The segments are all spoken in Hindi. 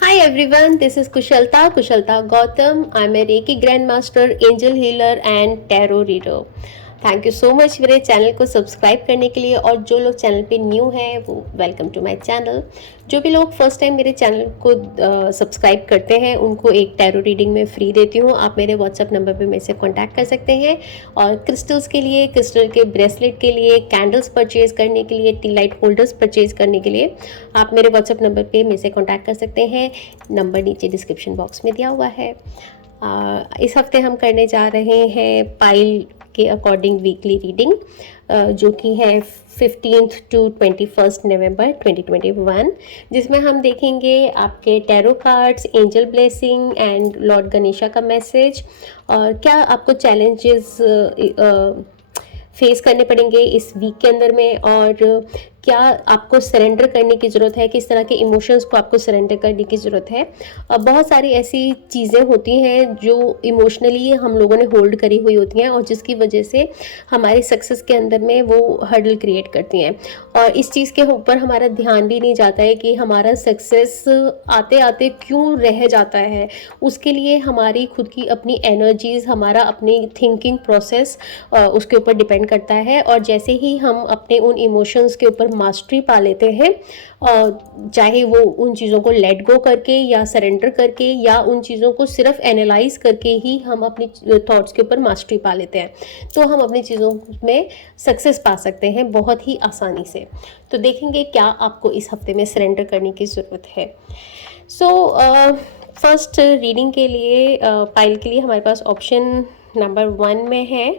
Hi everyone, this is Kushalta Gautam. I'm a Reiki Grandmaster, Angel Healer and Tarot Reader. Thank you so much मेरे चैनल को सब्सक्राइब करने के लिए। और जो लोग चैनल पे न्यू हैं वो वेलकम टू माय चैनल। जो भी लोग फर्स्ट टाइम मेरे चैनल को सब्सक्राइब करते हैं उनको एक टैरो रीडिंग में फ्री देती हूँ। आप मेरे व्हाट्सअप नंबर पे मेरे से कांटेक्ट कर सकते हैं। और क्रिस्टल्स के लिए, क्रिस्टल के ब्रेसलेट के लिए, कैंडल्स परचेज करने के लिए, टी लाइट होल्डर्स परचेज करने के लिए आप मेरे व्हाट्सअप नंबर पे मेरे से कॉन्टैक्ट कर सकते हैं। नंबर नीचे डिस्क्रिप्शन बॉक्स में दिया हुआ है। इस हफ्ते हम करने जा रहे हैं पाइल के अकॉर्डिंग वीकली रीडिंग, जो कि है 15th to 21st नवंबर 2021, जिसमें हम देखेंगे आपके tarot cards, angel blessing and Lord Ganesha का मैसेज, और क्या आपको चैलेंजेस फेस करने पड़ेंगे इस वीक के अंदर में, और क्या आपको सरेंडर करने की ज़रूरत है, किस तरह के इमोशंस को आपको सरेंडर करने की ज़रूरत है। बहुत सारी ऐसी चीज़ें होती हैं जो इमोशनली हम लोगों ने होल्ड करी हुई होती हैं और जिसकी वजह से हमारे सक्सेस के अंदर में वो हर्डल क्रिएट करती हैं। और इस चीज़ के ऊपर हमारा ध्यान भी नहीं जाता है कि हमारा सक्सेस आते आते क्यों रह जाता है। उसके लिए हमारी खुद की अपनी एनर्जीज़, हमारा अपनी थिंकिंग प्रोसेस उसके ऊपर डिपेंड करता है। और जैसे ही हम अपने उन इमोशंस के ऊपर मास्टरी पा लेते हैं, चाहे वो उन चीज़ों को लेट गो करके या सरेंडर करके या उन चीज़ों को सिर्फ एनालाइज करके ही हम अपनी थॉट्स के ऊपर मास्टरी पा लेते हैं, तो हम अपनी चीज़ों में सक्सेस पा सकते हैं बहुत ही आसानी से। तो देखेंगे क्या आपको इस हफ्ते में सरेंडर करने की ज़रूरत है। फर्स्ट रीडिंग के लिए, पाइल के लिए हमारे पास ऑप्शन नंबर 1 में है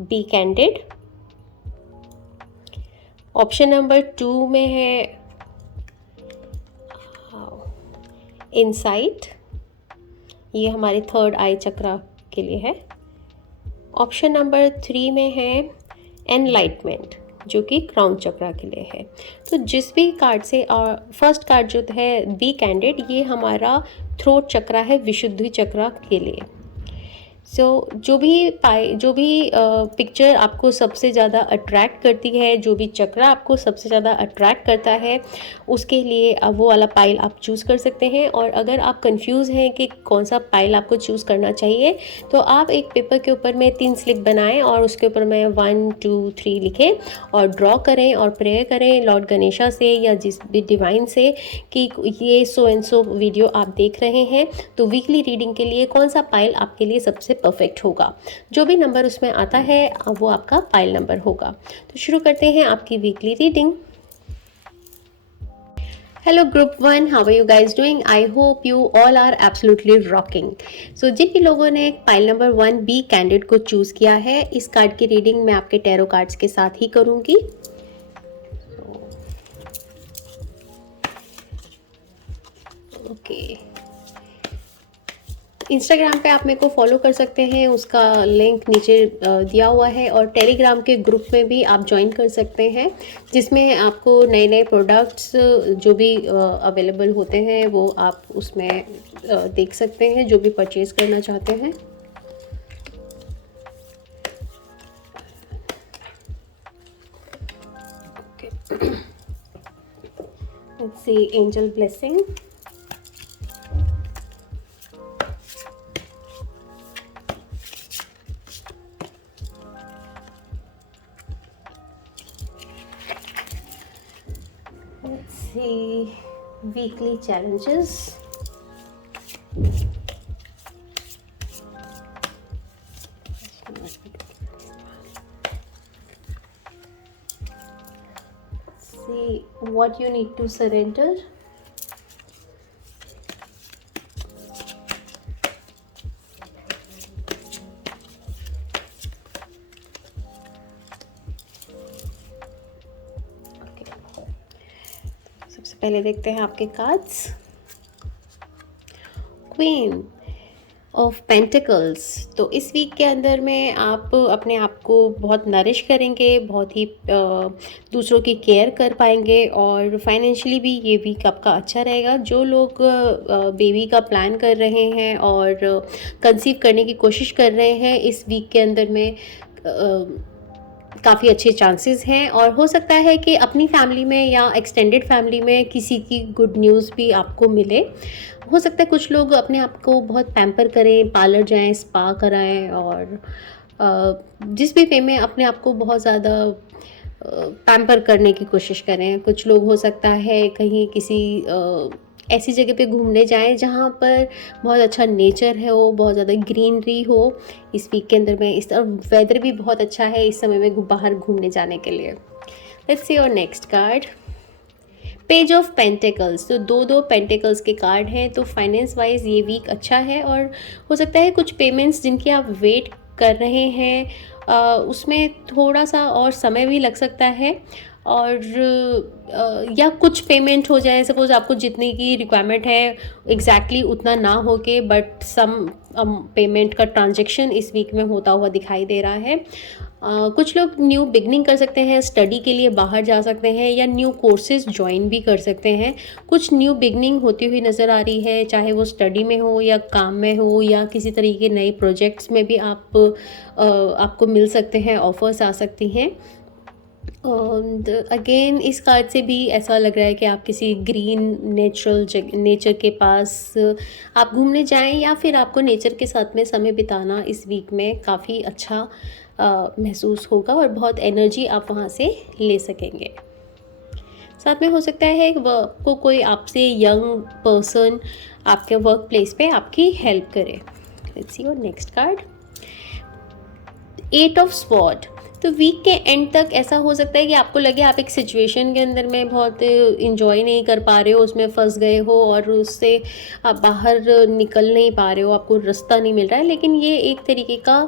बी कैंडिड। ऑप्शन नंबर 2 में है इनसाइट, ये हमारे थर्ड आई चक्रा के लिए है। ऑप्शन नंबर 3 में है एनलाइटमेंट, जो कि क्राउन चक्रा के लिए है। तो जिस भी कार्ड से, फर्स्ट कार्ड जो है बी कैंडिड, ये हमारा थ्रोट चक्रा है, विशुद्धि चक्रा के लिए। जो भी पिक्चर आपको सबसे ज़्यादा अट्रैक्ट करती है, जो भी चक्रा आपको सबसे ज़्यादा अट्रैक्ट करता है, उसके लिए वो वाला पाइल आप चूज़ कर सकते हैं। और अगर आप कंफ्यूज हैं कि कौन सा पाइल आपको चूज़ करना चाहिए, तो आप एक पेपर के ऊपर में 3 स्लिप बनाएं और उसके ऊपर में 1 2 3 लिखें और ड्रॉ करें और प्रेयर करें लॉर्ड गणेशा से या जिस भी डिवाइन से कि ये सो एंड सो वीडियो आप देख रहे हैं, तो वीकली रीडिंग के लिए कौन सा पाइल आपके लिए सबसे परफेक्ट होगा। जो भी नंबर उसमें आता है वो आपका पाइल नंबर होगा। तो शुरू करते हैं आपकी weekly reading. Hello group 1, how are you guys doing? I hope you all are absolutely rocking. So जिन भी लोगों ने पाइल नंबर 1 बी कैंडिडेट को चूज़ किया है, इस कार्ड की रीडिंग मैं आपके टैरो कार्ड्स के साथ ही करूँगी। ओके, इंस्टाग्राम पे आप मेरे को फॉलो कर सकते हैं, उसका लिंक नीचे दिया हुआ है। और टेलीग्राम के ग्रुप में भी आप ज्वाइन कर सकते हैं, जिसमें आपको नए नए प्रोडक्ट्स जो भी अवेलेबल होते हैं वो आप उसमें देख सकते हैं, जो भी परचेज़ करना चाहते हैं। Let's see, angel blessing. Let's see, weekly challenges. See what you need to surrender. सबसे पहले देखते हैं आपके कार्ड्स। Queen of pentacles. तो इस वीक के अंदर में आप अपने आप को बहुत नरिश करेंगे, बहुत ही दूसरों की केयर कर पाएंगे, और फाइनेंशियली भी ये वीक आपका अच्छा रहेगा। जो लोग बेबी का प्लान कर रहे हैं और कंसीव करने की कोशिश कर रहे हैं, इस वीक के अंदर में काफ़ी अच्छे चांसेस हैं, और हो सकता है कि अपनी फैमिली में या एक्सटेंडेड फैमिली में किसी की गुड न्यूज़ भी आपको मिले। हो सकता है कुछ लोग अपने आप को बहुत पैम्पर करें, पार्लर जाएं, स्पा कराएं, और जिस भी वे में अपने आप को बहुत ज़्यादा पैम्पर करने की कोशिश करें। कुछ लोग हो सकता है कहीं किसी ऐसी जगह पे घूमने जाएं जहाँ पर बहुत अच्छा नेचर है, हो बहुत ज़्यादा ग्रीनरी हो। इस वीक के अंदर में इस तरह वेदर भी बहुत अच्छा है इस समय में बाहर घूमने जाने के लिए। Let's see your next card, page of pentacles. तो दो दो पेंटिकल्स के कार्ड हैं, तो फाइनेंस वाइज ये वीक अच्छा है, और हो सकता है कुछ पेमेंट्स जिनकी आप वेट कर रहे हैं उसमें थोड़ा सा और समय भी लग सकता है, और या कुछ पेमेंट हो जाए। सपोज़ आपको जितने की रिक्वायरमेंट है एग्जैक्टली उतना ना हो के, बट सम पेमेंट का ट्रांजैक्शन इस वीक में होता हुआ दिखाई दे रहा है। कुछ लोग न्यू बिगनिंग कर सकते हैं, स्टडी के लिए बाहर जा सकते हैं, या न्यू कोर्सेज ज्वाइन भी कर सकते हैं। कुछ न्यू बिगनिंग होती हुई नज़र आ रही है, चाहे वो स्टडी में हो या काम में हो, या किसी तरीके के नए प्रोजेक्ट्स में भी आपको मिल सकते हैं, ऑफर्स आ सकती हैं। अगेन इस कार्ड से भी ऐसा लग रहा है कि आप किसी ग्रीन नेचर के पास आप घूमने जाएं, या फिर आपको नेचर के साथ में समय बिताना इस वीक में काफ़ी अच्छा महसूस होगा, और बहुत एनर्जी आप वहाँ से ले सकेंगे। साथ में हो सकता है आपको कोई आपसे यंग पर्सन आपके वर्क प्लेस पे आपकी हेल्प करे। Let's see your next card, 8 of sword. तो वीक के एंड तक ऐसा हो सकता है कि आपको लगे आप एक सिचुएशन के अंदर में बहुत इंजॉय नहीं कर पा रहे हो, उसमें फंस गए हो, और उससे आप बाहर निकल नहीं पा रहे हो, आपको रास्ता नहीं मिल रहा है। लेकिन ये एक तरीके का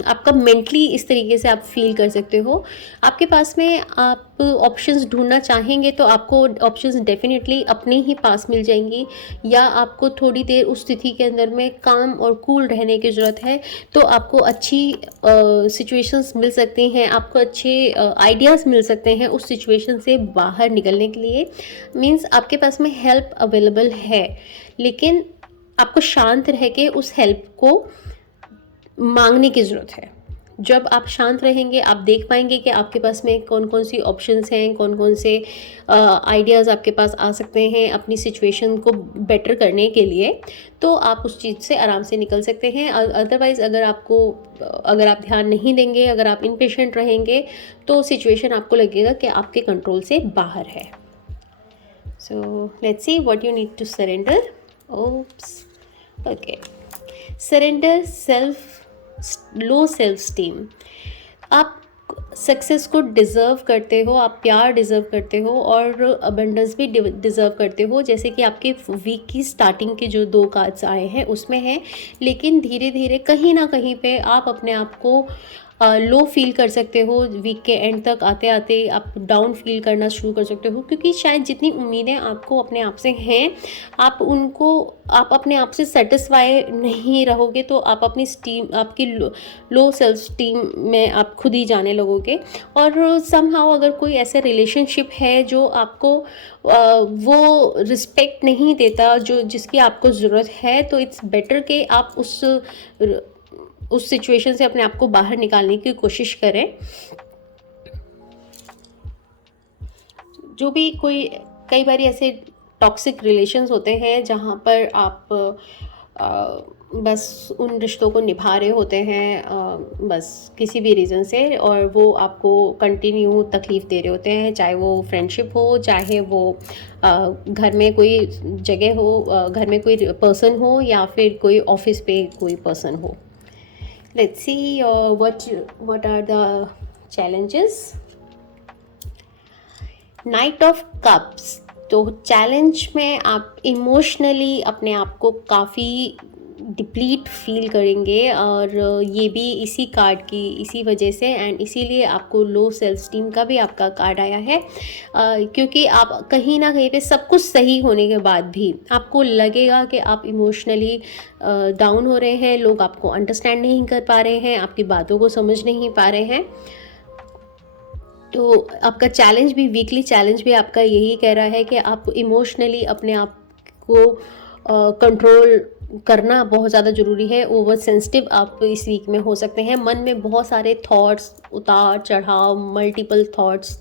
आपका मेंटली इस तरीके से आप फील कर सकते हो। आपके पास में आप ऑप्शंस ढूंढना चाहेंगे तो आपको ऑप्शंस डेफिनेटली अपने ही पास मिल जाएंगी, या आपको थोड़ी देर उस स्थिति के अंदर में काम और कूल रहने की ज़रूरत है, तो आपको अच्छी सिचुएशंस मिल सकती हैं, आपको अच्छे आइडियाज़ मिल सकते हैं उस सिचुएशन से बाहर निकलने के लिए। मीन्स आपके पास में हेल्प अवेलेबल है, लेकिन आपको शांत रह के उस हेल्प को मांगने की ज़रूरत है। जब आप शांत रहेंगे आप देख पाएंगे कि आपके पास में कौन कौन सी ऑप्शंस हैं, कौन कौन से आइडियाज़ आपके पास आ सकते हैं अपनी सिचुएशन को बेटर करने के लिए, तो आप उस चीज़ से आराम से निकल सकते हैं। अदरवाइज़ अगर आप ध्यान नहीं देंगे, अगर आप इम्पेशेंट रहेंगे, तो सिचुएशन आपको लगेगा कि आपके कंट्रोल से बाहर है। So let's see what you need to surrender. Oops, okay, surrender low self esteem. आप सक्सेस को डिज़र्व करते हो, आप प्यार डिज़र्व करते हो, और अबंडेंस भी डिज़र्व करते हो, जैसे कि आपके वीक की स्टार्टिंग के जो 2 कार्ड्स आए हैं उसमें हैं। लेकिन धीरे धीरे कहीं ना कहीं पे आप अपने आप को लो फील कर सकते हो। वीक के एंड तक आते आते आप डाउन फील करना शुरू कर सकते हो, क्योंकि शायद जितनी उम्मीदें आपको अपने आप से हैं आप अपने आप से सेटिस्फाई नहीं रहोगे, तो आप अपनी स्टीम आपकी लो सेल्फ स्टीम में आप खुद ही जाने लगोगे। और समहाउ अगर कोई ऐसा रिलेशनशिप है जो आपको वो रिस्पेक्ट नहीं देता जो जिसकी आपको ज़रूरत है, तो इट्स बेटर कि आप उस सिचुएशन से अपने आप को बाहर निकालने की कोशिश करें। जो भी कई बार ऐसे टॉक्सिक रिलेशंस होते हैं जहाँ पर आप बस उन रिश्तों को निभा रहे होते हैं बस किसी भी रीज़न से, और वो आपको कंटिन्यू तकलीफ़ दे रहे होते हैं, चाहे वो फ्रेंडशिप हो, चाहे वो घर में कोई जगह हो, घर में कोई पर्सन हो, या फिर कोई ऑफिस पे कोई पर्सन हो। Let's see what are the challenges. Knight of Cups। तो चैलेंज में आप इमोशनली अपने आप को काफ़ी डिप्लीट फील करेंगे, और ये भी इसी कार्ड की इसी वजह से, एंड इसीलिए आपको लो सेल्फ स्टीम का भी आपका कार्ड आया है, क्योंकि आप कहीं ना कहीं पे सब कुछ सही होने के बाद भी आपको लगेगा कि आप इमोशनली डाउन हो रहे हैं, लोग आपको अंडरस्टैंड नहीं कर पा रहे हैं, आपकी बातों को समझ नहीं पा रहे हैं। तो आपका चैलेंज भी, वीकली चैलेंज भी आपका यही कह रहा है कि आप इमोशनली अपने आप को कंट्रोल करना बहुत ज़्यादा ज़रूरी है। ओवर सेंसिटिव आप इस वीक में हो सकते हैं। मन में बहुत सारे थॉट्स, उतार चढ़ाव, मल्टीपल थॉट्स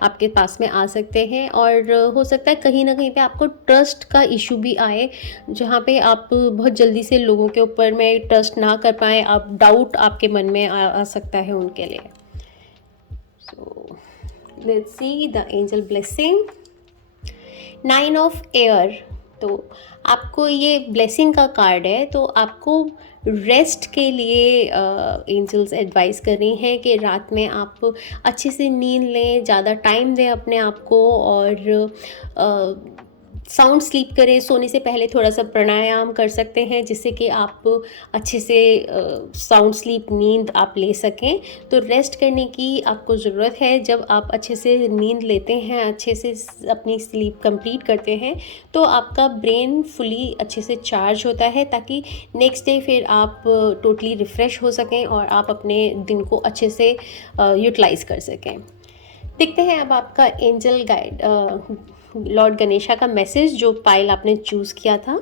आपके पास में आ सकते हैं, और हो सकता है कहीं ना कहीं पे आपको ट्रस्ट का इशू भी आए, जहाँ पे आप बहुत जल्दी से लोगों के ऊपर में ट्रस्ट ना कर पाए, आप डाउट आपके मन में आ सकता है उनके लिए। सो let's see the angel blessing. 9 of air, तो आपको ये ब्लेसिंग का कार्ड है, तो आपको रेस्ट के लिए एंजल्स एडवाइस कर रही हैं कि रात में आप अच्छे से नींद लें, ज़्यादा टाइम दें अपने आप को, और साउंड स्लीप करें। सोने से पहले थोड़ा सा प्राणायाम कर सकते हैं, जिससे कि आप अच्छे से साउंड स्लीप, नींद आप ले सकें। तो रेस्ट करने की आपको ज़रूरत है। जब आप अच्छे से नींद लेते हैं, अच्छे से अपनी स्लीप कंप्लीट करते हैं, तो आपका ब्रेन फुली अच्छे से चार्ज होता है, ताकि नेक्स्ट डे फिर आप टोटली रिफ़्रेश हो सकें और आप अपने दिन को अच्छे से यूटिलाइज़ कर सकें। देखते हैं अब आपका एंजल गाइड, लॉर्ड गणेशा का मैसेज जो पाइल आपने चूज़ किया था।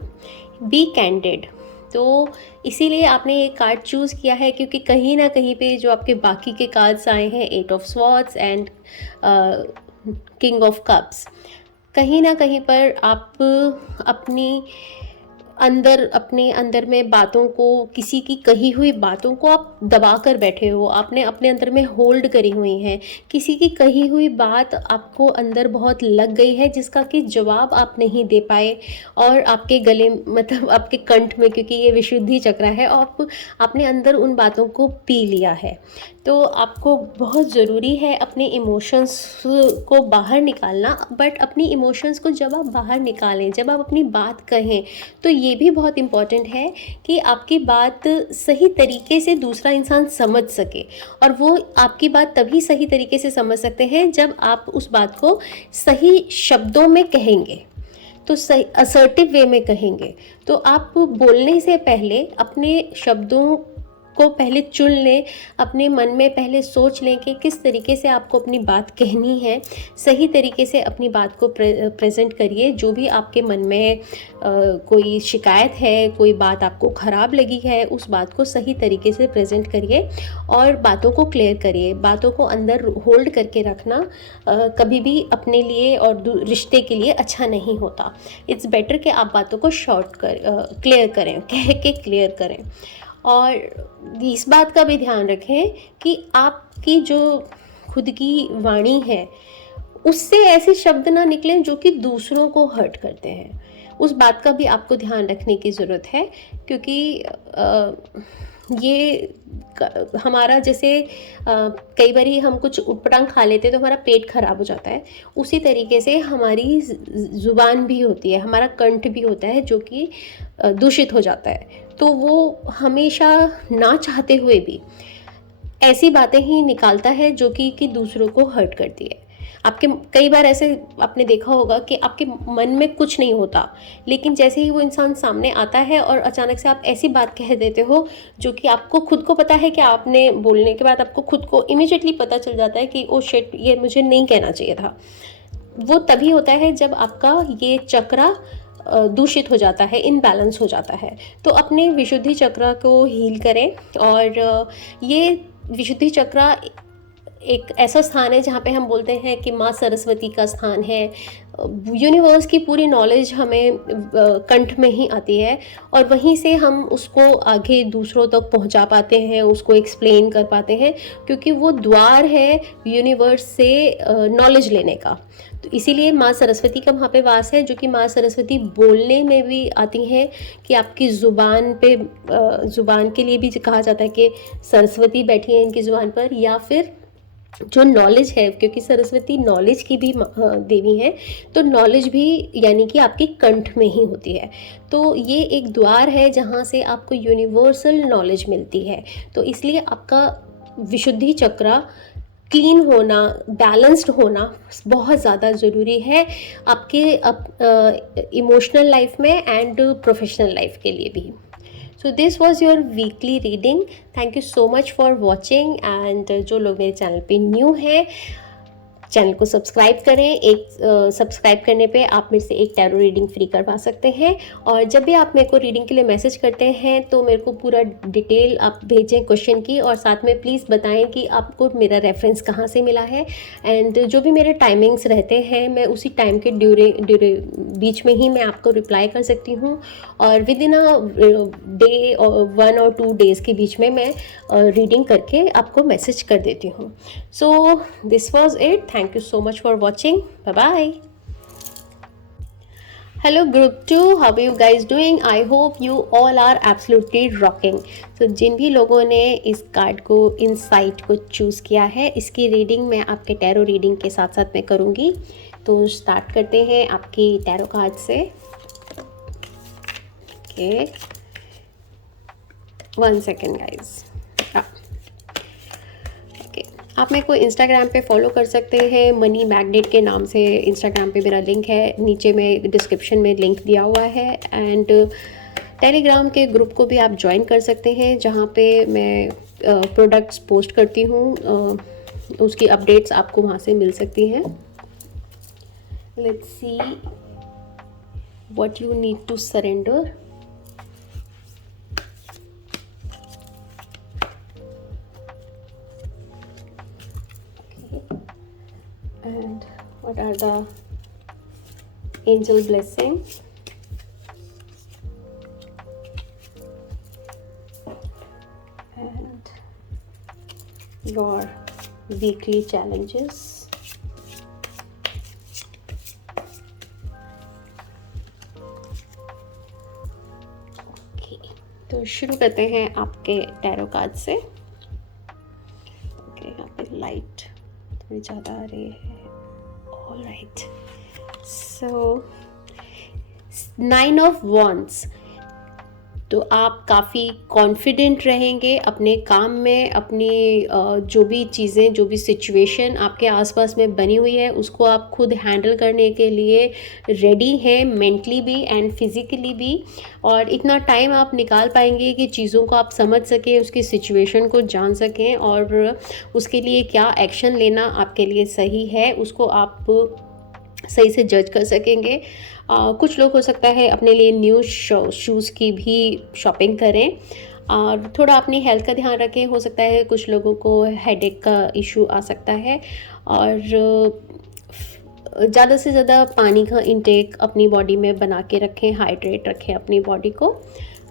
बी कैंडिड, तो इसीलिए आपने ये कार्ड चूज़ किया है, क्योंकि कहीं ना कहीं पे जो आपके बाकी के कार्ड्स आए हैं, 8 of swords and king of cups, कहीं ना कहीं पर आप अपने अंदर में बातों को, किसी की कही हुई बातों को आप दबा कर बैठे हो, आपने अपने अंदर में होल्ड करी हुई हैं। किसी की कही हुई बात आपको अंदर बहुत लग गई है, जिसका कि जवाब आप नहीं दे पाए, और आपके गले, मतलब आपके कंठ में, क्योंकि ये विशुद्धि चक्र है, आपने अंदर उन बातों को पी लिया है। तो आपको बहुत ज़रूरी है अपने इमोशंस को बाहर निकालना। बट अपनी इमोशंस को जब आप बाहर निकालें, जब आप अपनी बात कहें, तो ये भी बहुत इम्पॉर्टेंट है कि आपकी बात सही तरीके से दूसरा इंसान समझ सके। और वो आपकी बात तभी सही तरीके से समझ सकते हैं जब आप उस बात को सही शब्दों में कहेंगे, तो सही असर्टिव वे में कहेंगे। तो आप बोलने से पहले अपने शब्दों को पहले चुन लें, अपने मन में पहले सोच लें कि किस तरीके से आपको अपनी बात कहनी है। सही तरीके से अपनी बात को प्रेजेंट करिए। जो भी आपके मन में कोई शिकायत है, कोई बात आपको ख़राब लगी है, उस बात को सही तरीके से प्रेजेंट करिए और बातों को क्लियर करिए। बातों को अंदर होल्ड करके रखना कभी भी अपने लिए और रिश्ते के लिए अच्छा नहीं होता। इट्स बेटर कि आप बातों को क्लियर करें, कह के क्लियर करें। और इस बात का भी ध्यान रखें कि आपकी जो खुद की वाणी है, उससे ऐसे शब्द ना निकलें जो कि दूसरों को हर्ट करते हैं। उस बात का भी आपको ध्यान रखने की ज़रूरत है, क्योंकि ये हमारा जैसे कई बार हम कुछ उटपटांग खा लेते हैं तो हमारा पेट खराब हो जाता है, उसी तरीके से हमारी ज़ुबान भी होती है, हमारा कंठ भी होता है, जो कि दूषित हो जाता है। तो वो हमेशा ना चाहते हुए भी ऐसी बातें ही निकालता है जो कि दूसरों को हर्ट करती है। आपके कई बार ऐसे आपने देखा होगा कि आपके मन में कुछ नहीं होता, लेकिन जैसे ही वो इंसान सामने आता है और अचानक से आप ऐसी बात कह देते हो जो कि आपको खुद को पता है कि आपने बोलने के बाद आपको खुद को इमीडिएटली पता चल जाता है कि ओ शिट, ये मुझे नहीं कहना चाहिए था। वो तभी होता है जब आपका ये चक्र दूषित हो जाता है, इनबैलेंस हो जाता है। तो अपने विशुद्धि चक्र को हील करें। और ये विशुद्धि चक्र एक ऐसा स्थान है जहाँ पे हम बोलते हैं कि माँ सरस्वती का स्थान है। यूनिवर्स की पूरी नॉलेज हमें कंठ में ही आती है, और वहीं से हम उसको आगे दूसरों तक पहुँचा पाते हैं, उसको एक्सप्लेन कर पाते हैं, क्योंकि वो द्वार है यूनिवर्स से नॉलेज लेने का। तो इसीलिए माँ सरस्वती का वहाँ पे वास है, जो कि माँ सरस्वती बोलने में भी आती हैं कि आपकी ज़ुबान पे, ज़ुबान के लिए भी कहा जाता है कि सरस्वती बैठी है इनकी ज़ुबान पर, या फिर जो नॉलेज है, क्योंकि सरस्वती नॉलेज की भी देवी है, तो नॉलेज भी यानी कि आपके कंठ में ही होती है। तो ये एक द्वार है जहाँ से आपको यूनिवर्सल नॉलेज मिलती है। तो इसलिए आपका विशुद्धि चक्र क्लीन होना, बैलेंस्ड होना बहुत ज़्यादा ज़रूरी है आपके इमोशनल लाइफ में एंड प्रोफेशनल लाइफ के लिए भी। सो this was your weekly reading. Thank you so much for watching. And जो लोग मेरे चैनल पे न्यू हैं, चैनल को सब्सक्राइब करें। एक सब्सक्राइब करने पे आप मेरे से एक टैरो रीडिंग फ्री करवा सकते हैं। और जब भी आप मेरे को रीडिंग के लिए मैसेज करते हैं तो मेरे को पूरा डिटेल आप भेजें क्वेश्चन की, और साथ में प्लीज़ बताएं कि आपको मेरा रेफरेंस कहाँ से मिला है। एंड जो भी मेरे टाइमिंग्स रहते हैं मैं उसी टाइम के बीच में ही मैं आपको रिप्लाई कर सकती हूँ, और विद इन अ डे और 1 और 2 डेज़ के बीच में मैं रीडिंग करके आपको मैसेज कर देती हूँ। So this was it. Thank you so much for watching. Bye bye. Hello group 2, how are you guys doing? I hope you all are absolutely rocking. So जिन भी लोगों ने इस कार्ड को, इनसाइट को चूज़ किया है, इसकी रीडिंग मैं आपके टैरो रीडिंग के साथ साथ मैं करूँगी। तो स्टार्ट करते हैं आपकी टैरो कार्ड से। Okay, 1 second guys. आप मेरे को इंस्टाग्राम पे फॉलो कर सकते हैं, मनी मैग्नेट के नाम से इंस्टाग्राम पे मेरा लिंक है, नीचे में डिस्क्रिप्शन में लिंक दिया हुआ है। एंड टेलीग्राम के ग्रुप को भी आप ज्वाइन कर सकते हैं, जहाँ पे मैं प्रोडक्ट्स पोस्ट करती हूँ, उसकी अपडेट्स आपको वहाँ से मिल सकती हैं। Let's see what you need to surrender. And what are the angel blessings? And your weekly challenges. Okay, तो शुरू करते हैं आपके टैरो कार्ड से। ओके, यहाँ पे लाइट थोड़ी ज़्यादा आ रही है। All right, so 9 of wands. तो आप काफ़ी कॉन्फिडेंट रहेंगे अपने काम में, अपनी जो भी चीज़ें, जो भी सिचुएशन आपके आसपास में बनी हुई है उसको आप खुद हैंडल करने के लिए रेडी हैं, मेंटली भी एंड फिज़िकली भी। और इतना टाइम आप निकाल पाएंगे कि चीज़ों को आप समझ सकें, उसकी सिचुएशन को जान सकें, और उसके लिए क्या एक्शन लेना आपके लिए सही है उसको आप सही से जज कर सकेंगे। कुछ लोग हो सकता है अपने लिए न्यू शूज़ की भी शॉपिंग करें, और थोड़ा अपनी हेल्थ का ध्यान रखें। हो सकता है कुछ लोगों को हेडेक का इशू आ सकता है, और ज़्यादा से ज़्यादा पानी का इंटेक अपनी बॉडी में बना के रखें, हाइड्रेट रखें अपनी बॉडी को,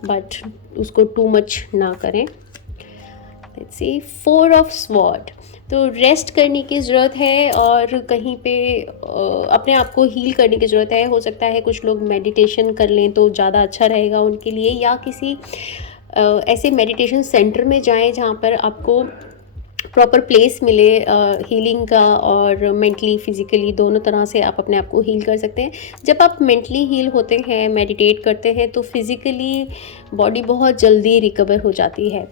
बट उसको टू मच ना करें। Let's see 4 of sword. तो रेस्ट करने की ज़रूरत है, और कहीं पे अपने आप को हील करने की ज़रूरत है। हो सकता है कुछ लोग मेडिटेशन कर लें तो ज़्यादा अच्छा रहेगा उनके लिए, या किसी ऐसे मेडिटेशन सेंटर में जाएं जहाँ पर आपको प्रॉपर प्लेस मिले हीलिंग का, और मेंटली फिज़िकली दोनों तरह से आप अपने आप को हील कर सकते हैं। जब आप मेंटली हील होते हैं, मेडिटेट करते हैं, तो फिज़िकली बॉडी बहुत जल्दी रिकवर हो जाती है।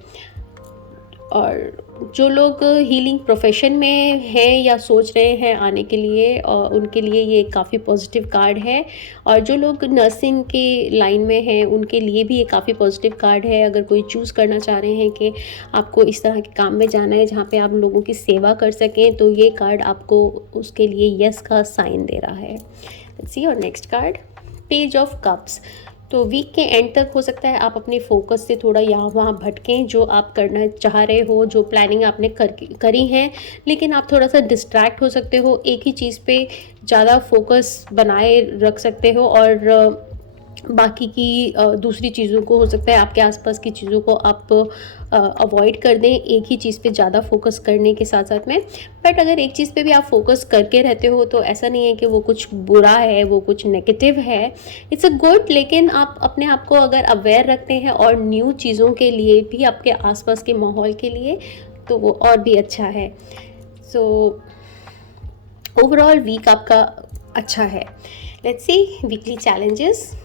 और जो लोग हीलिंग प्रोफेशन में हैं या सोच रहे हैं आने के लिए, उनके लिए ये काफ़ी पॉजिटिव कार्ड है। और जो लोग नर्सिंग के लाइन में हैं उनके लिए भी ये काफ़ी पॉजिटिव कार्ड है। अगर कोई चूज़ करना चाह रहे हैं कि आपको इस तरह के काम में जाना है जहाँ पे आप लोगों की सेवा कर सकें, तो ये कार्ड आपको उसके लिए यस का साइन दे रहा है। लेट्स सी और next card, page of cups. तो वीक के एंड तक हो सकता है आप अपने फोकस से थोड़ा यहाँ वहाँ भटकें, जो आप करना चाह रहे हो, जो प्लानिंग आपने करी हैं, लेकिन आप थोड़ा सा डिस्ट्रैक्ट हो सकते हो। एक ही चीज़ पे ज़्यादा फोकस बनाए रख सकते हो, और बाकी की दूसरी चीज़ों को, हो सकता है आपके आसपास की चीज़ों को आप अवॉइड कर दें, एक ही चीज़ पे ज़्यादा फोकस करने के साथ साथ में। बट अगर एक चीज़ पे भी आप फोकस करके रहते हो तो ऐसा नहीं है कि वो कुछ बुरा है, वो कुछ नेगेटिव है, इट्स अ गुड। लेकिन आप अपने आप को अगर अवेयर रखते हैं और न्यू चीज़ों के लिए भी, आपके आसपास के माहौल के लिए, तो वो और भी अच्छा है। सो ओवरऑल वीक आपका अच्छा है। Let's C weekly challenges.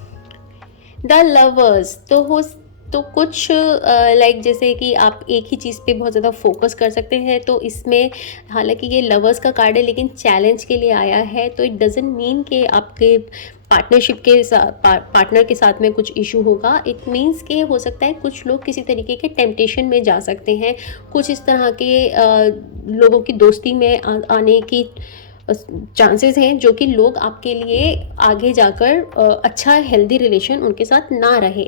The lovers. तो कुछ लाइक जैसे कि आप एक ही चीज़ पे बहुत ज़्यादा फोकस कर सकते हैं, तो इसमें हालांकि ये लवर्स का कार्ड है लेकिन चैलेंज के लिए आया है। तो इट डजंट मीन कि आपके पार्टनरशिप के साथ, पार्टनर के साथ में कुछ इशू होगा। इट मीन्स कि हो सकता है कुछ लोग किसी तरीके के टेम्पटेशन में जा सकते हैं, कुछ इस तरह के लोगों की दोस्ती में आने की चांसेस हैं जो कि लोग आपके लिए आगे जाकर अच्छा हेल्दी रिलेशन उनके साथ ना रहे।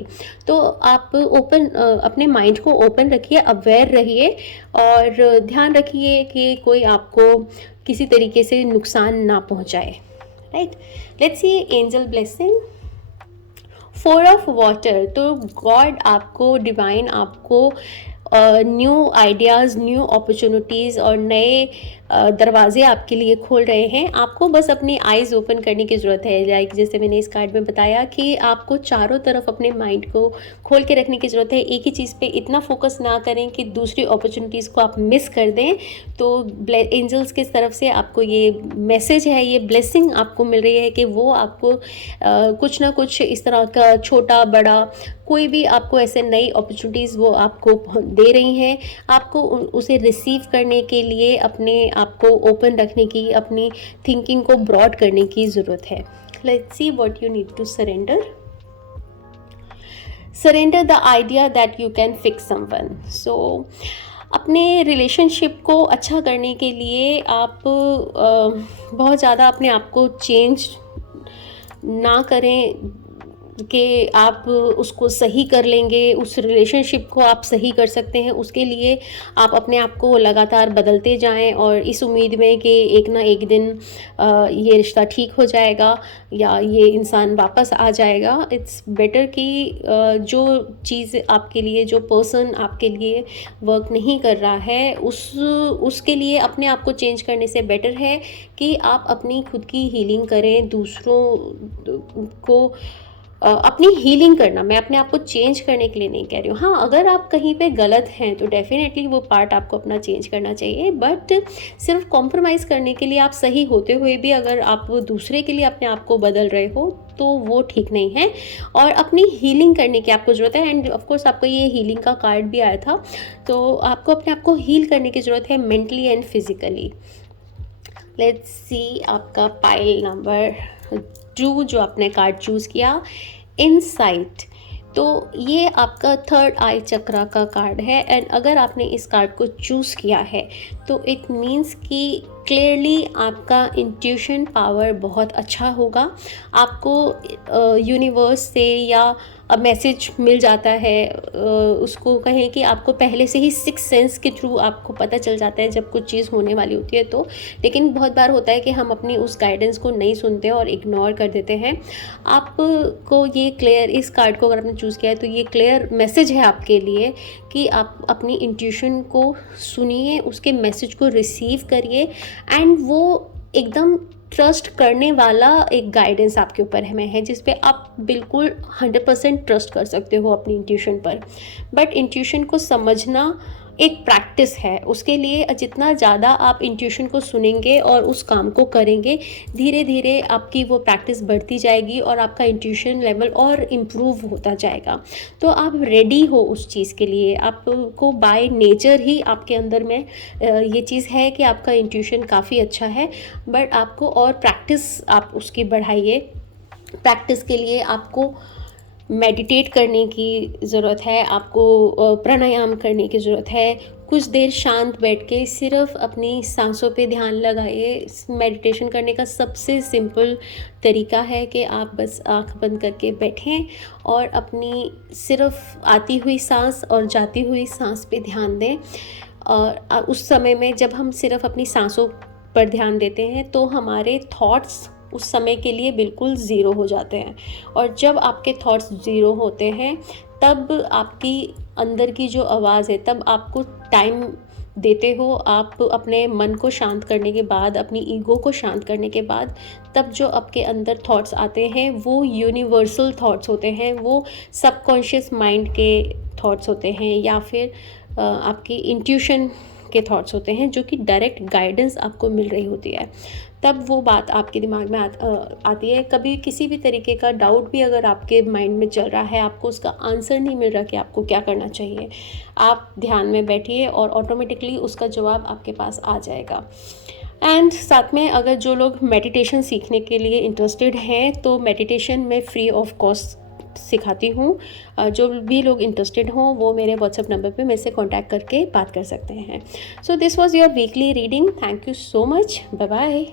तो आप अपने माइंड को ओपन रखिए, अवेयर रहिए और ध्यान रखिए कि कोई आपको किसी तरीके से नुकसान ना पहुंचाए। Right, let's see angel blessing. 4 of water, तो गॉड आपको, डिवाइन आपको न्यू आइडियाज़, न्यू अपॉर्चुनिटीज़ और नए दरवाजे आपके लिए खोल रहे हैं। आपको बस अपनी आइज़ ओपन करने की ज़रूरत है। लाइक जैसे मैंने इस कार्ड में बताया कि आपको चारों तरफ अपने माइंड को खोल के रखने की ज़रूरत है। एक ही चीज़ पे इतना फोकस ना करें कि दूसरी अपॉर्चुनिटीज़ को आप मिस कर दें। तो एंजल्स की तरफ से आपको ये मैसेज है, ये ब्लेसिंग आपको मिल रही है कि वो आपको कुछ ना कुछ इस तरह का छोटा बड़ा कोई भी आपको ऐसे नई अपॉर्चुनिटीज़ वो आपको दे रही हैं। आपको उसे रिसीव करने के लिए अपने आप को ओपन रखने की, अपनी थिंकिंग को ब्रॉड करने की ज़रूरत है। Let's see what you need to surrender. Surrender the idea that you can fix someone. So अपने रिलेशनशिप को अच्छा करने के लिए आप बहुत ज़्यादा अपने आप को चेंज ना करें कि आप उसको सही कर लेंगे, उस रिलेशनशिप को आप सही कर सकते हैं। उसके लिए आप अपने आप को लगातार बदलते जाएं और इस उम्मीद में कि एक ना एक दिन ये रिश्ता ठीक हो जाएगा या ये इंसान वापस आ जाएगा। इट्स बेटर कि जो चीज़ आपके लिए, जो पर्सन आपके लिए वर्क नहीं कर रहा है, उसके लिए अपने आप को चेंज करने से बेटर है कि आप अपनी खुद की हीलिंग करें। दूसरों को अपनी हीलिंग करना, मैं अपने आप को चेंज करने के लिए नहीं कह रही हूँ। हाँ, अगर आप कहीं पे गलत हैं तो डेफिनेटली वो पार्ट आपको अपना चेंज करना चाहिए, बट सिर्फ कॉम्प्रोमाइज़ करने के लिए, आप सही होते हुए भी अगर आप दूसरे के लिए अपने आप को बदल रहे हो तो वो ठीक नहीं है। और अपनी हीलिंग करने की आपको ज़रूरत है। एंड ऑफ कोर्स आपको ये हीलिंग का कार्ड भी आया था, तो आपको अपने आप को हील करने की ज़रूरत है, mentally and physically. Let's see आपका पाइल नंबर 2 जो आपने कार्ड चूज़ किया, इनसाइट। तो ये आपका थर्ड आई चक्रा का कार्ड है। एंड अगर आपने इस कार्ड को चूज़ किया है तो इट मीन्स कि क्लियरली आपका इंट्यूशन पावर बहुत अच्छा होगा। आपको यूनिवर्स से या मैसेज मिल जाता है, उसको कहें कि आपको पहले से ही सिक्स सेंस के थ्रू आपको पता चल जाता है जब कुछ चीज़ होने वाली होती है तो। लेकिन बहुत बार होता है कि हम अपनी उस गाइडेंस को नहीं सुनते और इग्नोर कर देते हैं। आपको ये क्लियर, इस कार्ड को अगर आपने चूज़ किया है तो ये क्लियर मैसेज है आपके लिए कि आप अपनी इंट्यूशन को सुनिए, उसके मैसेज को रिसीव करिए एंड वो एकदम ट्रस्ट करने वाला एक गाइडेंस आपके ऊपर है जिस पे आप बिल्कुल 100% ट्रस्ट कर सकते हो अपनी इंट्यूशन पर। बट इंट्यूशन को समझना एक प्रैक्टिस है। उसके लिए जितना ज़्यादा आप इंट्यूशन को सुनेंगे और उस काम को करेंगे, धीरे धीरे आपकी वो प्रैक्टिस बढ़ती जाएगी और आपका इंट्यूशन लेवल और इम्प्रूव होता जाएगा। तो आप रेडी हो उस चीज़ के लिए। आपको बाय नेचर ही आपके अंदर में ये चीज़ है कि आपका इंट्यूशन काफ़ी अच्छा है, बट आपको और प्रैक्टिस आप उसकी बढ़ाइए। प्रैक्टिस के लिए आपको मेडिटेट करने की ज़रूरत है, आपको प्राणायाम करने की ज़रूरत है। कुछ देर शांत बैठ के सिर्फ अपनी सांसों पे ध्यान लगाइए। मेडिटेशन करने का सबसे सिंपल तरीका है कि आप बस आँख बंद करके बैठें और अपनी सिर्फ आती हुई सांस और जाती हुई सांस पे ध्यान दें। और उस समय में जब हम सिर्फ अपनी सांसों पर ध्यान देते हैं तो हमारे थॉट्स उस समय के लिए बिल्कुल ज़ीरो हो जाते हैं। और जब आपके थॉट्स ज़ीरो होते हैं तब आपकी अंदर की जो आवाज़ है, तब आपको टाइम देते हो, आप अपने मन को शांत करने के बाद, अपनी ईगो को शांत करने के बाद, तब जो आपके अंदर थॉट्स आते हैं वो यूनिवर्सल थॉट्स होते हैं, वो सबकॉन्शियस माइंड के थॉट्स होते हैं या फिर आपकी इंट्यूशन के थॉट्स होते हैं जो कि डायरेक्ट गाइडेंस आपको मिल रही होती है। तब वो बात आपके दिमाग में आती है। कभी किसी भी तरीके का डाउट भी अगर आपके माइंड में चल रहा है, आपको उसका आंसर नहीं मिल रहा कि आपको क्या करना चाहिए, आप ध्यान में बैठिए और ऑटोमेटिकली उसका जवाब आपके पास आ जाएगा। एंड साथ में अगर जो लोग मेडिटेशन सीखने के लिए इंटरेस्टेड हैं तो मेडिटेशन में फ्री ऑफ कॉस्ट सिखाती हूँ। जो भी लोग इंटरेस्टेड हों वो मेरे व्हाट्सएप नंबर पे मेरे से कांटेक्ट करके बात कर सकते हैं। So this was your weekly reading. Thank you so much. Bye bye.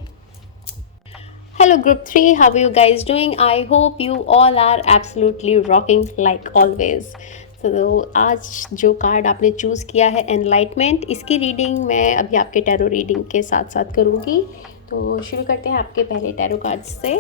Hello Group 3, how are you guys doing? I hope you all are absolutely rocking like always. तो आज जो कार्ड आपने चूज़ किया है एनलाइटमेंट, इसकी रीडिंग मैं अभी आपके टैरो रीडिंग के साथ साथ करूँगी। तो शुरू करते हैं आपके पहले टैरो कार्ड्स से।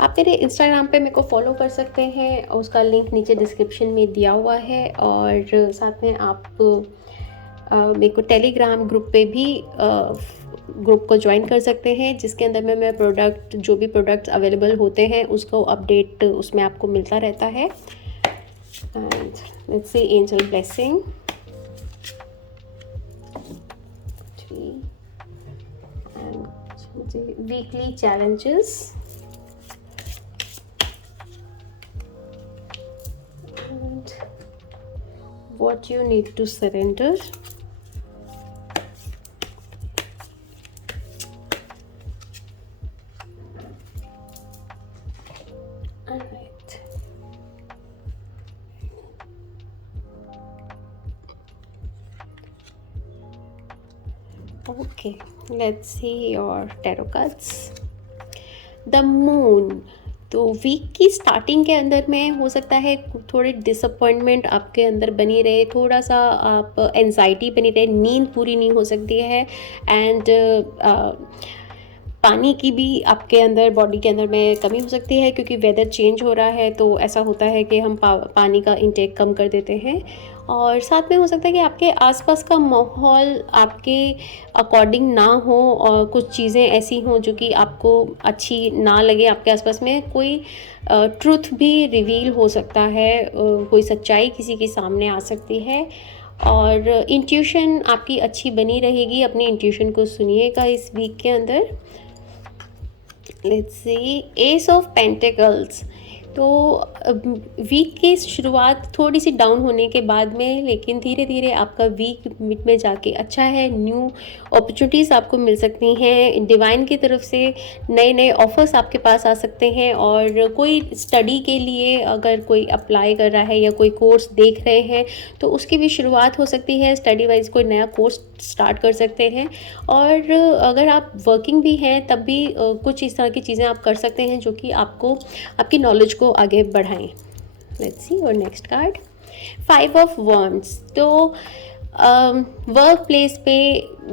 आप मेरे इंस्टाग्राम पे मेरे को फॉलो कर सकते हैं, उसका लिंक नीचे डिस्क्रिप्शन में दिया हुआ है। और साथ में आप मेरे को टेलीग्राम ग्रुप पे भी ग्रुप को ज्वाइन कर सकते हैं, जिसके अंदर में मैं प्रोडक्ट, जो भी प्रोडक्ट्स अवेलेबल होते हैं उसको अपडेट उसमें आपको मिलता रहता है। And let's see angel blessing. And weekly challenges, what you need to surrender, alright, okay, let's see your tarot cards. The moon, तो वीक की स्टार्टिंग के अंदर में हो सकता है थोड़ी डिसअपॉइंटमेंट आपके अंदर बनी रहे, थोड़ा सा आप एंजाइटी बनी रहे, नींद पूरी नहीं हो सकती है। एंड पानी की भी आपके अंदर, बॉडी के अंदर में कमी हो सकती है, क्योंकि वेदर चेंज हो रहा है तो ऐसा होता है कि हम पानी का इंटेक कम कर देते हैं। और साथ में हो सकता है कि आपके आसपास का माहौल आपके अकॉर्डिंग ना हो और कुछ चीज़ें ऐसी हों जो कि आपको अच्छी ना लगे। आपके आसपास में कोई ट्रुथ भी रिवील हो सकता है, कोई सच्चाई किसी के सामने आ सकती है। और इंट्यूशन आपकी अच्छी बनी रहेगी, अपनी इंट्यूशन को सुनिएगा इस वीक के अंदर। Let's see ace of pentacles, तो वीक की शुरुआत थोड़ी सी डाउन होने के बाद में, लेकिन धीरे धीरे आपका वीक मिड में जाके अच्छा है। न्यू अपॉर्चुनिटीज़ आपको मिल सकती हैं, डिवाइन की तरफ से नए नए ऑफर्स आपके पास आ सकते हैं। और कोई स्टडी के लिए अगर कोई अप्लाई कर रहा है या कोई कोर्स देख रहे हैं तो उसकी भी शुरुआत हो सकती है, स्टडी वाइज कोई नया कोर्स स्टार्ट कर सकते हैं। और अगर आप वर्किंग भी हैं तब भी कुछ इस तरह की चीज़ें आप कर सकते हैं जो कि आपको आपकी नॉलेज को आगे बढ़ाएं। लेट्स सी और नेक्स्ट कार्ड, 5 ऑफ wands। तो वर्क प्लेस पे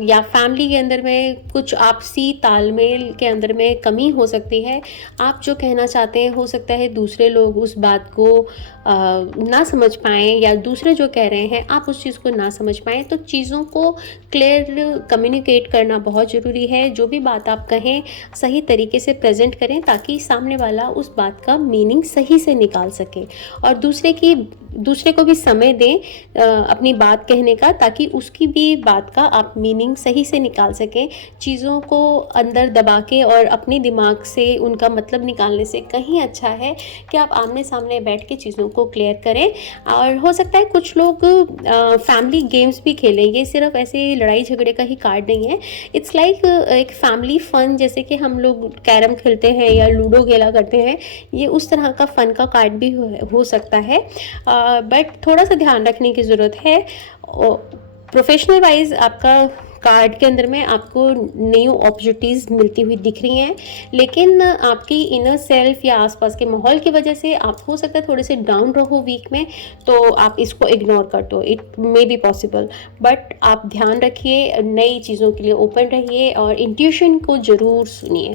या फैमिली के अंदर में कुछ आपसी तालमेल के अंदर में कमी हो सकती है। आप जो कहना चाहते हैं, हो सकता है दूसरे लोग उस बात को ना समझ पाएँ, या दूसरे जो कह रहे हैं आप उस चीज़ को ना समझ पाएँ। तो चीज़ों को क्लियर कम्युनिकेट करना बहुत ज़रूरी है। जो भी बात आप कहें सही तरीके से प्रेजेंट करें, ताकि सामने वाला उस बात का मीनिंग सही से निकाल सके। और दूसरे को भी समय दें अपनी बात कहने का, ताकि उसकी भी बात का आप मीनिंग सही से निकाल सकें। चीज़ों को अंदर दबा के और अपने दिमाग से उनका मतलब निकालने से कहीं अच्छा है कि आप आमने सामने बैठ के चीज़ों को क्लियर करें। और हो सकता है कुछ लोग फैमिली गेम्स भी खेलें, ये सिर्फ ऐसे लड़ाई झगड़े का ही कार्ड नहीं है। इट्स लाइक एक फैमिली फ़न, जैसे कि हम लोग कैरम खेलते हैं या लूडो खेला करते हैं, ये उस तरह का फ़न का कार्ड भी हो सकता है। बट थोड़ा सा ध्यान रखने की ज़रूरत है। प्रोफेशनल वाइज आपका कार्ड के अंदर में आपको न्यू अपॉर्चुनिटीज़ मिलती हुई दिख रही हैं, लेकिन आपकी इनर सेल्फ या आसपास के माहौल की वजह से आप हो सकता है थोड़े से डाउन रहो वीक में, तो आप इसको इग्नोर कर दो। It may be possible, but आप ध्यान रखिए, नई चीज़ों के लिए ओपन रहिए और इंट्यूशन को ज़रूर सुनिए।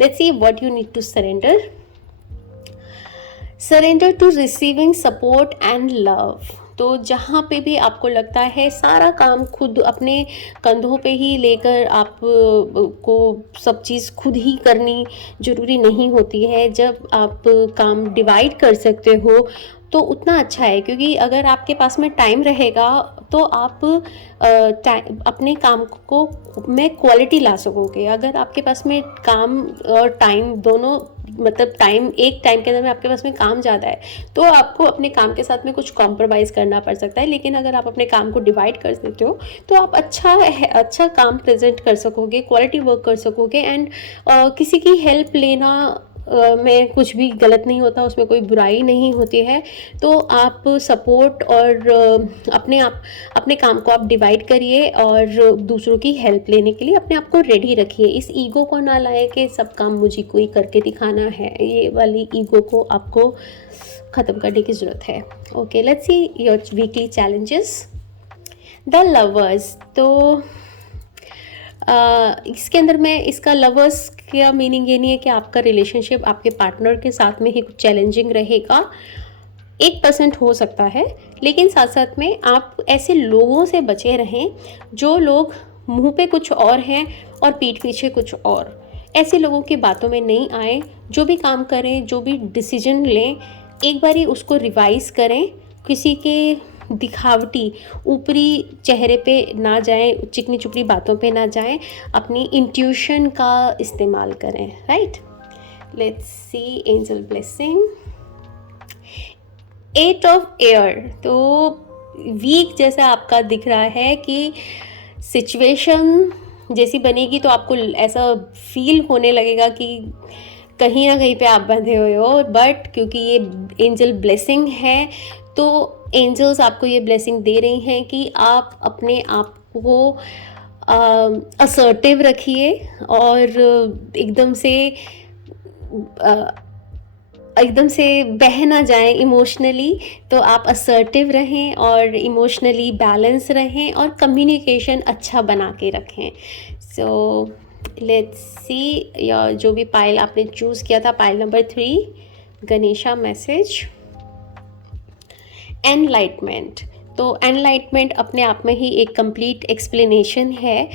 Let's see what you need to surrender. Surrender to receiving support and love. तो जहाँ पे भी आपको लगता है सारा काम खुद अपने कंधों पे ही लेकर आप को सब चीज़ खुद ही करनी ज़रूरी नहीं होती है। जब आप काम डिवाइड कर सकते हो तो उतना अच्छा है, क्योंकि अगर आपके पास में टाइम रहेगा तो आप अपने काम को में क्वालिटी ला सकोगे। अगर आपके पास में काम और टाइम दोनों मतलब एक टाइम के अंदर में आपके पास में काम ज़्यादा है तो आपको अपने काम के साथ में कुछ कॉम्प्रोमाइज़ करना पड़ सकता है, लेकिन अगर आप अपने काम को डिवाइड कर देते हो तो आप अच्छा काम प्रेजेंट कर सकोगे, क्वालिटी वर्क कर सकोगे। एंड किसी की हेल्प लेना में कुछ भी गलत नहीं होता, उसमें कोई बुराई नहीं होती है। तो आप सपोर्ट और अपने काम को आप डिवाइड करिए और दूसरों की हेल्प लेने के लिए अपने आप को रेडी रखिए। इस ईगो को ना लाए कि सब काम मुझे को ही करके दिखाना है, ये वाली ईगो को आपको ख़त्म करने की ज़रूरत है। Okay, let's see your weekly challenges. The lovers, तो इसके अंदर में इसका लवर्स का मीनिंग ये नहीं है कि आपका रिलेशनशिप आपके पार्टनर के साथ में ही कुछ चैलेंजिंग रहेगा। 1% हो सकता है, लेकिन साथ साथ में आप ऐसे लोगों से बचे रहें जो लोग मुंह पे कुछ और हैं और पीठ पीछे कुछ और। ऐसे लोगों की बातों में नहीं आए। जो भी काम करें, जो भी डिसीजन लें, एक बारी उसको रिवाइज़ करें। किसी के दिखावटी ऊपरी चेहरे पे ना जाएं, चिकनी चुपड़ी बातों पे ना जाएं, अपनी इंट्यूशन का इस्तेमाल करें। Right, let's see angel blessing. 8 of air, तो वीक जैसा आपका दिख रहा है कि सिचुएशन जैसी बनेगी तो आपको ऐसा फील होने लगेगा कि कहीं ना कहीं पे आप बंधे हुए हो, बट क्योंकि ये एंजल ब्लेसिंग है तो एंजल्स आपको ये ब्लेसिंग दे रही हैं कि आप अपने आप को असर्टिव रखिए और एकदम से बह ना जाएं इमोशनली। तो आप असर्टिव रहें और इमोशनली बैलेंस रहें और कम्युनिकेशन अच्छा बना के रखें। सो लेट्स सी, या जो भी पाइल आपने चूज़ किया था, pile number 3, Ganesha message. Enlightenment, तो एनलाइटमेंट अपने आप में ही एक कंप्लीट एक्सप्लेनेशन है।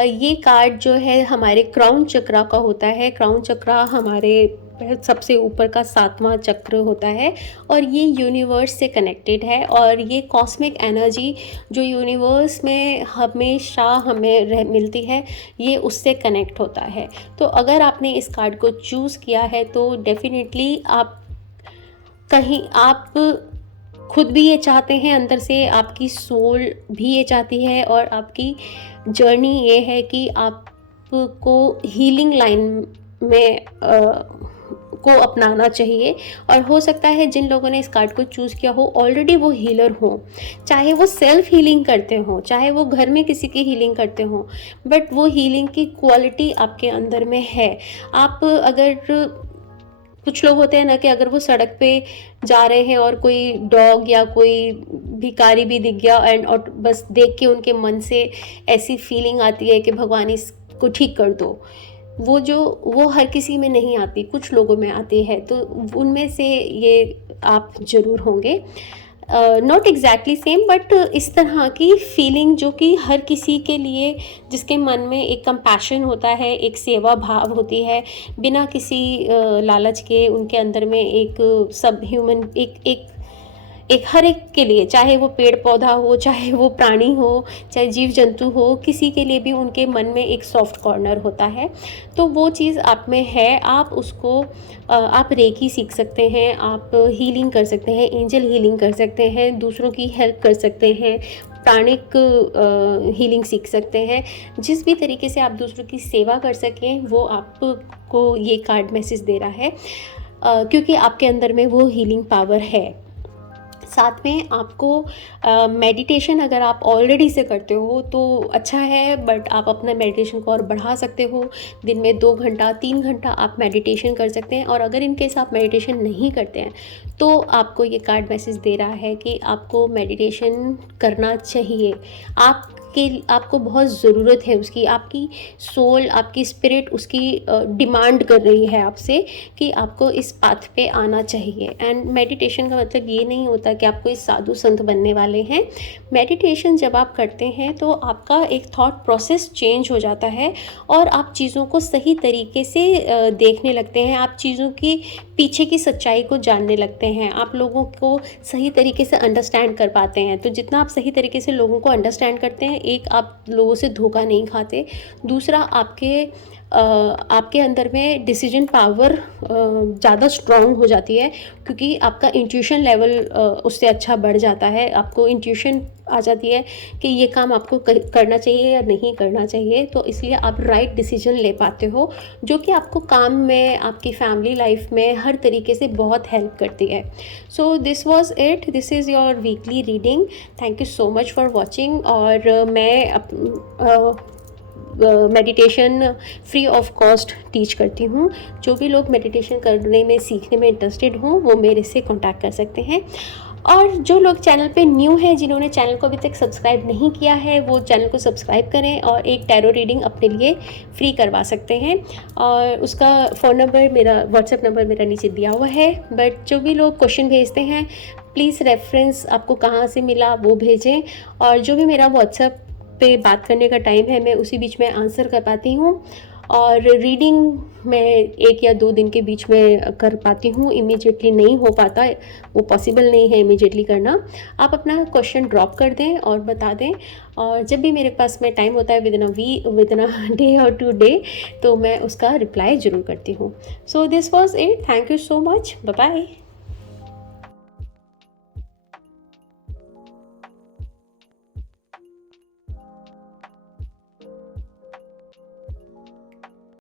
ये कार्ड जो है हमारे क्राउन चक्रा का होता है। क्राउन चक्रा हमारे सबसे ऊपर का 7वां चक्र होता है और ये यूनिवर्स से कनेक्टेड है और ये कॉस्मिक एनर्जी जो यूनिवर्स में हमेशा हमें मिलती है, ये उससे कनेक्ट होता है। तो अगर आपने इस कार्ड को चूज़ किया है तो डेफिनेटली आप खुद भी ये चाहते हैं, अंदर से आपकी सोल भी ये चाहती है और आपकी जर्नी ये है कि आपको हीलिंग लाइन में को अपनाना चाहिए। और हो सकता है जिन लोगों ने इस कार्ड को चूज़ किया हो ऑलरेडी वो हीलर हो, चाहे वो सेल्फ हीलिंग करते हो, चाहे वो घर में किसी की हीलिंग करते हो, बट वो हीलिंग की क्वालिटी आपके अंदर में है। आप अगर कुछ लोग होते हैं ना कि अगर वो सड़क पे जा रहे हैं और कोई डॉग या कोई भिखारी भी दिख गया और बस देख के उनके मन से ऐसी फीलिंग आती है कि भगवान इसको ठीक कर दो, वो हर किसी में नहीं आती, कुछ लोगों में आती है। तो उनमें से ये आप ज़रूर होंगे। नॉट एग्जैक्टली सेम, बट इस तरह की फीलिंग जो कि हर किसी के लिए, जिसके मन में एक कंपैशन होता है, एक सेवा भाव होती है, बिना किसी लालच के उनके अंदर में एक सब ह्यूमन एक हर एक के लिए, चाहे वो पेड़ पौधा हो, चाहे वो प्राणी हो, चाहे जीव जंतु हो, किसी के लिए भी उनके मन में एक सॉफ्ट कॉर्नर होता है। तो वो चीज़ आप में है, आप उसको आप रेकी सीख सकते हैं, आप हीलिंग कर सकते हैं, एंजल हीलिंग कर सकते हैं, दूसरों की हेल्प कर सकते हैं, प्राणिक हीलिंग सीख सकते हैं। जिस भी तरीके से आप दूसरों की सेवा कर सकें वो आपको ये कार्ड मैसेज दे रहा है, क्योंकि आपके अंदर में वो हीलिंग पावर है। साथ में आपको मेडिटेशन अगर आप ऑलरेडी से करते हो तो अच्छा है, बट आप अपना मेडिटेशन को और बढ़ा सकते हो। दिन में 2 घंटा 3 घंटा आप मेडिटेशन कर सकते हैं। और अगर इनकेस आप मेडिटेशन नहीं करते हैं तो आपको ये कार्ड मैसेज दे रहा है कि आपको मेडिटेशन करना चाहिए। आपको बहुत ज़रूरत है उसकी, आपकी सोल, आपकी स्पिरिट उसकी डिमांड कर रही है आपसे कि आपको इस पाथ पे आना चाहिए। एंड मेडिटेशन का मतलब ये नहीं होता कि आप कोई साधु संत बनने वाले हैं। मेडिटेशन जब आप करते हैं तो आपका एक थॉट प्रोसेस चेंज हो जाता है और आप चीज़ों को सही तरीके से देखने लगते हैं, आप चीज़ों की पीछे की सच्चाई को जानने लगते हैं, आप लोगों को सही तरीके से अंडरस्टैंड कर पाते हैं। तो जितना आप सही तरीके से लोगों को अंडरस्टैंड करते हैं, एक आप लोगों से धोखा नहीं खाते, दूसरा आपके आपके अंदर में डिसीजन पावर ज़्यादा स्ट्रॉन्ग हो जाती है, क्योंकि आपका इंट्यूशन लेवल उससे अच्छा बढ़ जाता है। आपको इंट्यूशन आ जाती है कि ये काम आपको करना चाहिए या नहीं करना चाहिए, तो इसलिए आप राइट डिसीजन ले पाते हो, जो कि आपको काम में, आपकी फैमिली लाइफ में हर तरीके से बहुत हेल्प करती है। सो this was it, this is your weekly reading. Thank you so much for watching. और मैं meditation free of cost teach करती हूँ। जो भी लोग मेडिटेशन करने में, सीखने में इंटरेस्टेड हों, वो मेरे से कांटेक्ट कर सकते हैं। और जो लोग चैनल पे न्यू हैं, जिन्होंने चैनल को अभी तक सब्सक्राइब नहीं किया है, वो चैनल को सब्सक्राइब करें और एक टैरो रीडिंग अपने लिए फ्री करवा सकते हैं। और उसका फ़ोन नंबर, मेरा व्हाट्सएप नंबर मेरा नीचे दिया हुआ है। बट जो भी लोग क्वेश्चन भेजते हैं, प्लीज़ रेफरेंस आपको कहाँ से मिला वो भेजें। और जो भी मेरा व्हाट्सएप पे बात करने का टाइम है, मैं उसी बीच में आंसर कर पाती हूँ। और रीडिंग मैं 1 या 2 दिन के बीच में कर पाती हूँ, इमीडिएटली नहीं हो पाता, वो पॉसिबल नहीं है इमीडिएटली करना। आप अपना क्वेश्चन ड्रॉप कर दें और बता दें, और जब भी मेरे पास में टाइम होता है विदिन अ डे और 2 डे, तो मैं उसका रिप्लाई ज़रूर करती हूँ। So this was it, thank you so much, bye bye.